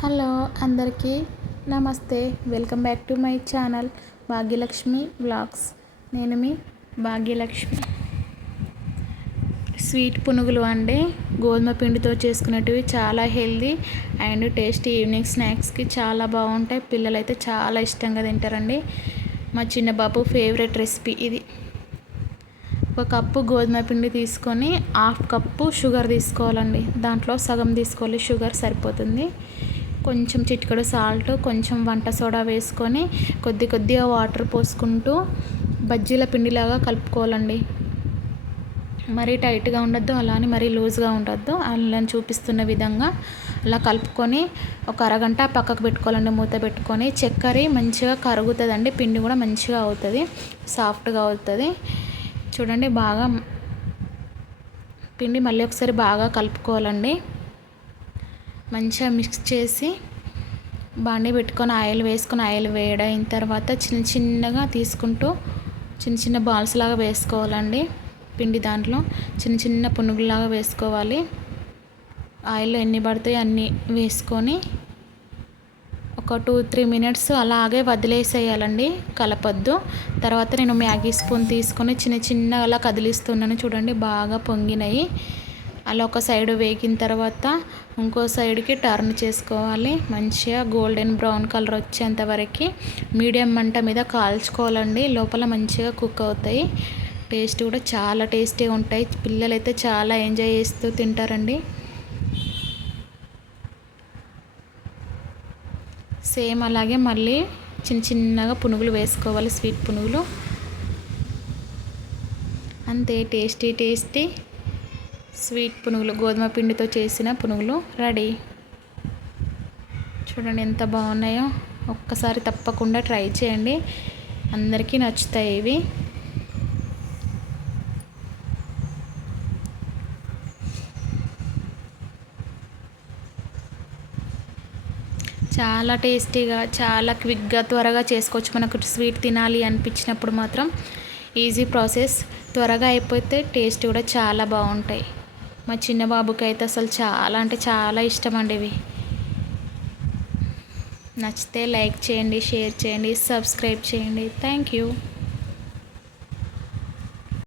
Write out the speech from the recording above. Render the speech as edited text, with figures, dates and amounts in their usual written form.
Hello అందరికీ నమస్తే. Welcome back to my channel Bhagyalakshmi vlogs. నేను మీ భాగ్యలక్ష్మి. స్వీట్ పునుగులు అండి, గోధుమ పిండితో చేసుకునేటివి. చాలా హెల్దీ అండ్ టేస్టీ ఈవినింగ్ స్నాక్స్కి చాలా బాగుంటాయి. పిల్లలైతే చాలా ఇష్టంగా తింటారండి. మా చిన్న బాబు ఫేవరెట్ రెసిపీ ఇది. ఒక కప్పు గోధుమ పిండి తీసుకొని హాఫ్ కప్పు షుగర్ తీసుకోవాలండి. దాంట్లో సగం తీసుకోవాలి, షుగర్ సరిపోతుంది. కొంచెం చిటికెడు సాల్ట్, కొంచెం వంట సోడా వేసుకొని కొద్దిగా వాటర్ పోసుకుంటూ బజ్జీల పిండిలాగా కలుపుకోవాలండి. మరీ టైట్గా ఉండొద్దు, అలానే మరీ లూజ్గా ఉండొద్దు. అలా చూపిస్తున్న విధంగా అలా కలుపుకొని ఒక అరగంట పక్కకు పెట్టుకోవాలండి. మూత పెట్టుకొని చక్కెర మంచిగా కరుగుతుందండి. పిండి కూడా మంచిగా అవుతుంది, సాఫ్ట్గా అవుతుంది. చూడండి, బాగా పిండి మళ్ళీ ఒకసారి బాగా కలుపుకోవాలండి. మంచిగా మిక్స్ చేసి బాండీ పెట్టుకొని ఆయిల్ వేసుకొని, ఆయిల్ వేడైన తర్వాత చిన్నగా తీసుకుంటూ చిన్న బాల్స్ లాగా వేసుకోవాలండి. పిండి దాంట్లో చిన్న పునుగులాగా వేసుకోవాలి. ఆయిల్లో ఎన్ని పడతాయో అన్నీ వేసుకొని ఒక 2-3 మినిట్స్ అలాగే వదిలేసేయాలండి, కలపొద్దు. తర్వాత నేను మ్యాగీ స్పూన్ తీసుకొని చిన్నగా అలా కదిలిస్తున్నాను. చూడండి, బాగా పొంగినాయి. అలా ఒక సైడ్ వేగిన తర్వాత ఇంకో సైడ్కి టర్న్ చేసుకోవాలి. మంచిగా గోల్డెన్ బ్రౌన్ కలర్ వచ్చేంత వరకు మీడియం మంట మీద కాల్చుకోవాలండి. లోపల మంచిగా కుక్ అవుతాయి. టేస్ట్ కూడా చాలా టేస్టీగా ఉంటాయి. పిల్లలైతే చాలా ఎంజాయ్ చేస్తూ తింటారండి. సేమ్ అలాగే మళ్ళీ చిన్నగా పునుగులు వేసుకోవాలి, స్వీట్ పునుగులు. అంతే, టేస్టీ స్వీట్ పునుగులు, గోధుమ పిండితో చేసిన పునుగులు రెడీ. చూడండి ఎంత బాగున్నాయో. ఒక్కసారి తప్పకుండా ట్రై చేయండి, అందరికీ నచ్చుతాయి ఇవి. చాలా టేస్టీగా, చాలా క్విక్గా, త్వరగా చేసుకోవచ్చు. మనకు స్వీట్ తినాలి అనిపించినప్పుడు మాత్రం ఈజీ ప్రాసెస్, త్వరగా అయిపోతే టేస్ట్ కూడా చాలా బాగుంటాయి. మా చిన్న బాబుకి అయితే అసలు చాలా అంటే చాలా ఇష్టం అండి ఇవి. నచ్చితే లైక్ చేయండి, షేర్ చేయండి, సబ్స్క్రైబ్ చేయండి. Thank you.